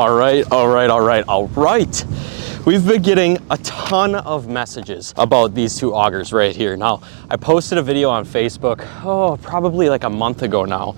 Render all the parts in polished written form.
All right. We've been getting a ton of messages about these two augers right here. Now, I posted a video on Facebook, probably like a month ago now,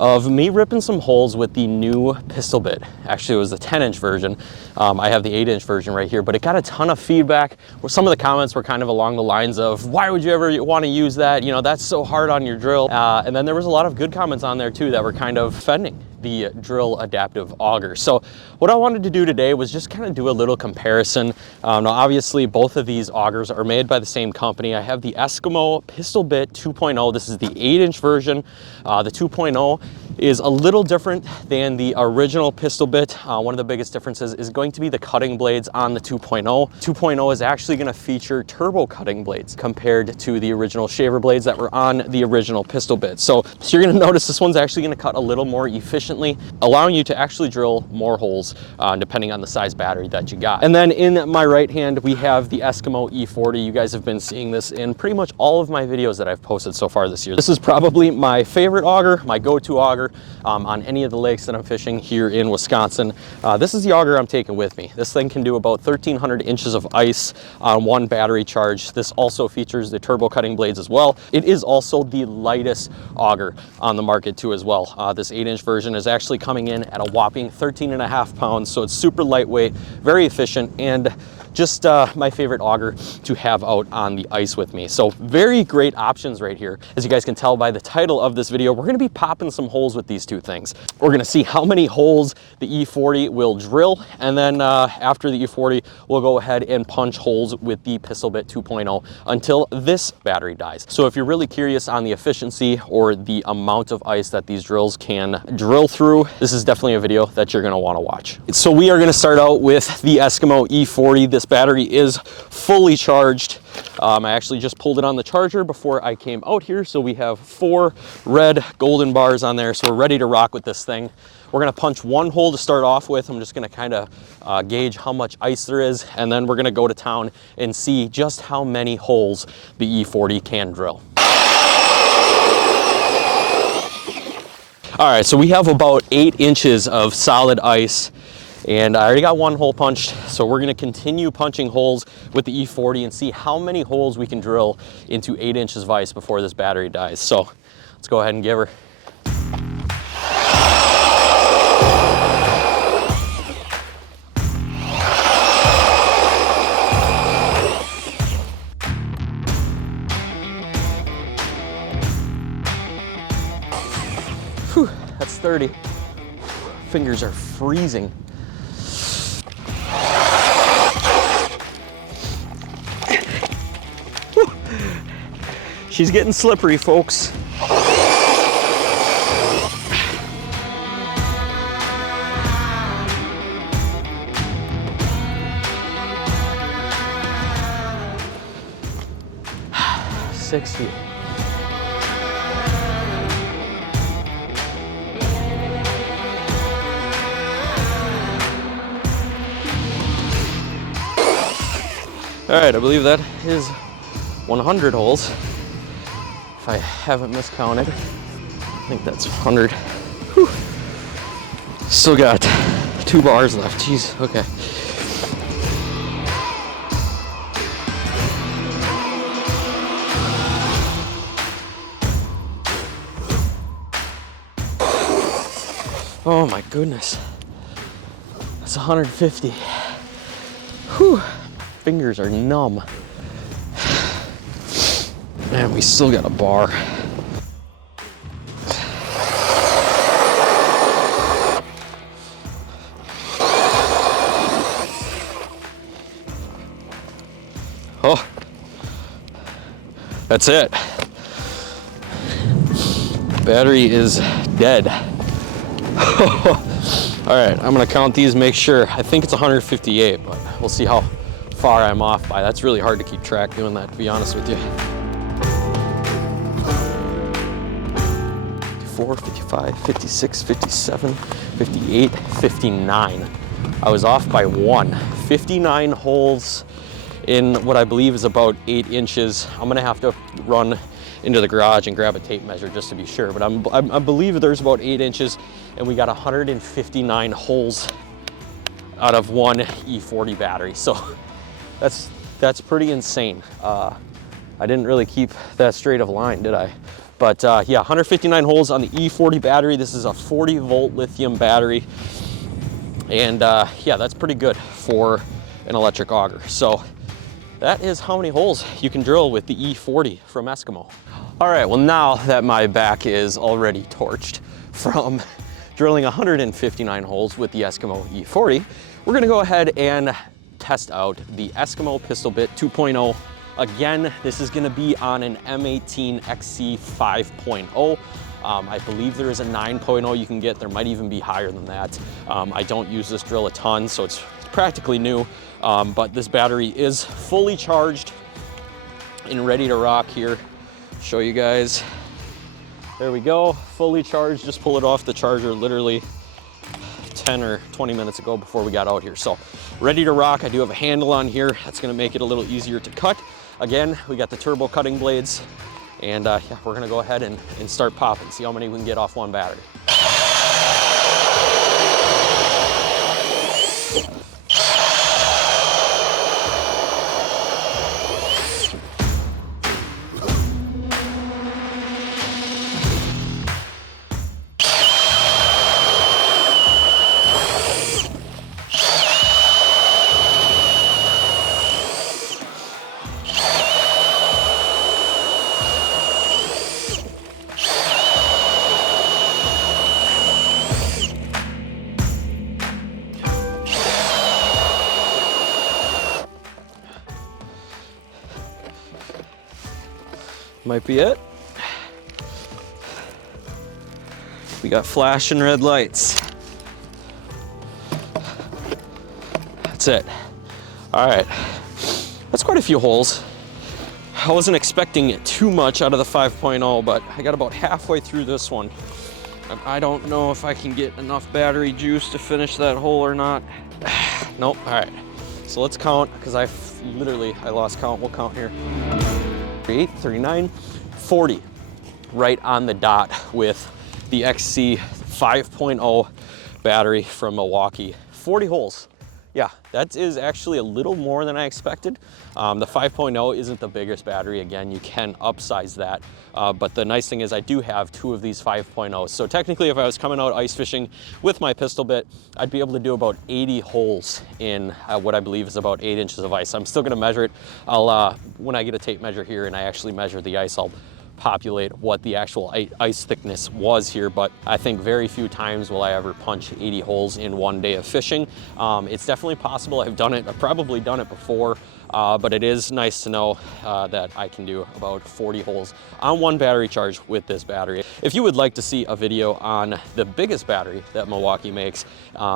of me ripping some holes with the new pistol bit. Actually, it was the 10-inch version. I have the 8-inch version right here, but it got a ton of feedback. Some of the comments were kind of along the lines of, why would you ever want to use that? You know, that's so hard on your drill. And then there was a lot of good comments on there too that were kind of defending the drill adaptive auger. So what I wanted to do today was just kind of do a little comparison. Now obviously both of these augers are made by the same company. I have the Eskimo Pistol Bit 2.0. This is the 8-inch version. The 2.0 is a little different than the original pistol bit. One of the biggest differences is going to be the cutting blades on the 2.0. 2.0 is actually going to feature turbo cutting blades compared to the original shaver blades that were on the original pistol bit. So you're going to notice this one's actually going to cut a little more efficiently, allowing you to actually drill more holes depending on the size battery that you got. And then in my right hand, we have the Eskimo E-40. You guys have been seeing this in pretty much all of my videos that I've posted so far this year. This is probably my favorite auger, my go-to auger on any of the lakes that I'm fishing here in Wisconsin. This is the auger I'm taking with me. This thing can do about 1,300 inches of ice on one battery charge. This also features the turbo cutting blades as well. It is also the lightest auger on the market too as well. This 8-inch version is actually coming in at a whopping 13.5 pounds, so it's super lightweight, very efficient, and just my favorite auger to have out on the ice with me. So very great options right here. As you guys can tell by the title of this video, we're gonna be popping some holes with these two things. We're gonna see how many holes the E-40 will drill, and then after the E-40, we'll go ahead and punch holes with the Pistol Bit 2.0 until this battery dies. So if you're really curious on the efficiency or the amount of ice that these drills can drill through, this is definitely a video that you're gonna wanna watch. So we are gonna start out with the Eskimo E-40. This battery is fully charged. I actually just pulled it on the charger before I came out here, so we have 4 red golden bars on there, so we're ready to rock with this thing. We're gonna punch one hole to start off with. I'm just gonna kind of gauge how much ice there is, and then we're gonna go to town and see just how many holes the E-40 can drill. All right, so we have about 8 inches of solid ice, and I already got one hole punched, so we're gonna continue punching holes with the E-40 and see how many holes we can drill into 8 inches of ice before this battery dies. So let's go ahead and give her. Whew, that's 30. Fingers are freezing. She's getting slippery, folks. $60. All right, I believe that is 100 holes. If I haven't miscounted, I think that's 100. Whew. Still got 2 bars left. Jeez, okay. Oh my goodness. That's 150. Whew. Fingers are numb. Man, we still got a bar. Oh, that's it. Battery is dead. All right, I'm gonna count these, make sure. I think it's 158, but we'll see how far I'm off by. That's really hard to keep track doing that, to be honest with you. 54, 55, 56, 57, 58, 59. I was off by 1. 59 holes in what I believe is about 8 inches. I'm gonna have to run into the garage and grab a tape measure just to be sure, but I believe there's about 8 inches, and we got 159 holes out of one E-40 battery. So that's pretty insane. I didn't really keep that straight of a line, did I? But yeah, 159 holes on the E-40 battery. This is a 40-volt lithium battery. And yeah, that's pretty good for an electric auger. So that is how many holes you can drill with the E-40 from Eskimo. All right, well, now that my back is already torched from drilling 159 holes with the Eskimo E-40, we're gonna go ahead and test out the Eskimo Pistol Bit 2.0. Again, this is gonna be on an M18 XC 5.0. I believe there is a 9.0 you can get. There might even be higher than that. I don't use this drill a ton, so it's practically new, but this battery is fully charged and ready to rock here. Show you guys. There we go, fully charged. Just pull it off the charger literally 10 or 20 minutes ago before we got out here. So ready to rock. I do have a handle on here. That's gonna make it a little easier to cut. Again, we got the turbo cutting blades. And yeah, we're gonna go ahead and start popping, see how many we can get off one battery. Might be it. We got flashing red lights. That's it. All right, that's quite a few holes. I wasn't expecting too much out of the 5.0, but I got about halfway through this one. I don't know if I can get enough battery juice to finish that hole or not. Nope, all right. So let's count, because I lost count. We'll count here. 38, 39, 40, right on the dot with the XC 5.0 battery from Milwaukee. 40 holes. Yeah, that is actually a little more than I expected. The 5.0 isn't the biggest battery. Again, you can upsize that. But the nice thing is I do have two of these 5.0s. So technically, if I was coming out ice fishing with my pistol bit, I'd be able to do about 80 holes in what I believe is about 8 inches of ice. I'm still gonna measure it. I'll, when I get a tape measure here and I actually measure the ice, I'll populate what the actual ice thickness was here, but I think very few times will I ever punch 80 holes in one day of fishing. It's definitely possible. I've done it, I've probably done it before, but it is nice to know that I can do about 40 holes on one battery charge with this battery. If you would like to see a video on the biggest battery that Milwaukee makes,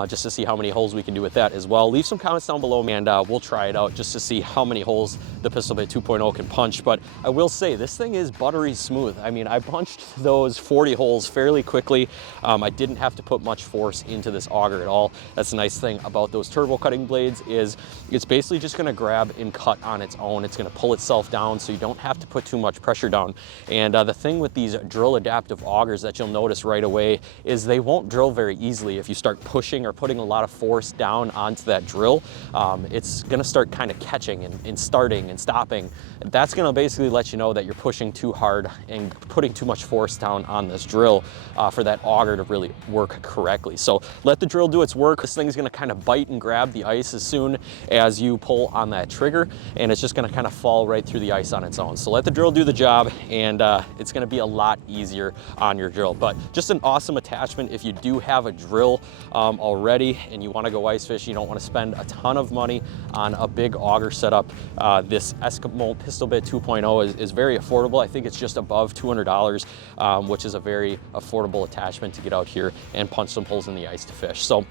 just to see how many holes we can do with that as well, leave some comments down below, and we'll try it out just to see how many holes the Pistol Bit 2.0 can punch. But I will say, this thing is buttery smooth. I mean, I punched those 40 holes fairly quickly. I didn't have to put much force into this auger at all. That's the nice thing about those turbo cutting blades, is it's basically just gonna grab and cut on its own. It's gonna pull itself down, so you don't have to put too much pressure down. And the thing with these drill adaptive augers that you'll notice right away is they won't drill very easily if you start pushing or putting a lot of force down onto that drill. It's gonna start kind of catching and starting and stopping. That's gonna basically let you know that you're pushing too hard and putting too much force down on this drill for that auger to really work correctly. So let the drill do its work. This thing's gonna kind of bite and grab the ice as soon as you pull on that trigger, and it's just gonna kind of fall right through the ice on its own. So let the drill do the job, and it's gonna be a lot easier on your drill. But just an awesome attachment if you do have a drill already and you wanna go ice fishing, you don't wanna spend a ton of money on a big auger setup. This Eskimo Pistol Bit 2.0 is very affordable. I think it's just above $200, which is a very affordable attachment to get out here and punch some holes in the ice to fish. So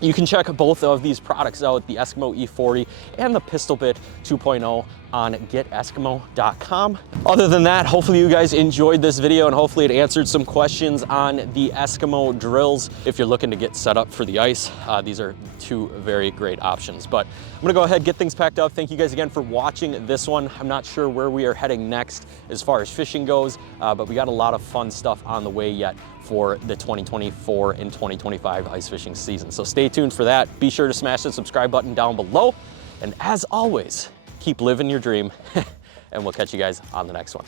you can check both of these products out, the Eskimo E-40 and the Pistol Bit 2.0, on geteskimo.com. Other than that, hopefully you guys enjoyed this video, and hopefully it answered some questions on the Eskimo drills. If you're looking to get set up for the ice, these are two very great options. But I'm gonna go ahead and get things packed up. Thank you guys again for watching this one. I'm not sure where we are heading next as far as fishing goes, but we got a lot of fun stuff on the way yet for the 2024 and 2025 ice fishing season. So stay tuned for that. Be sure to smash the subscribe button down below. And as always, keep living your dream, and we'll catch you guys on the next one.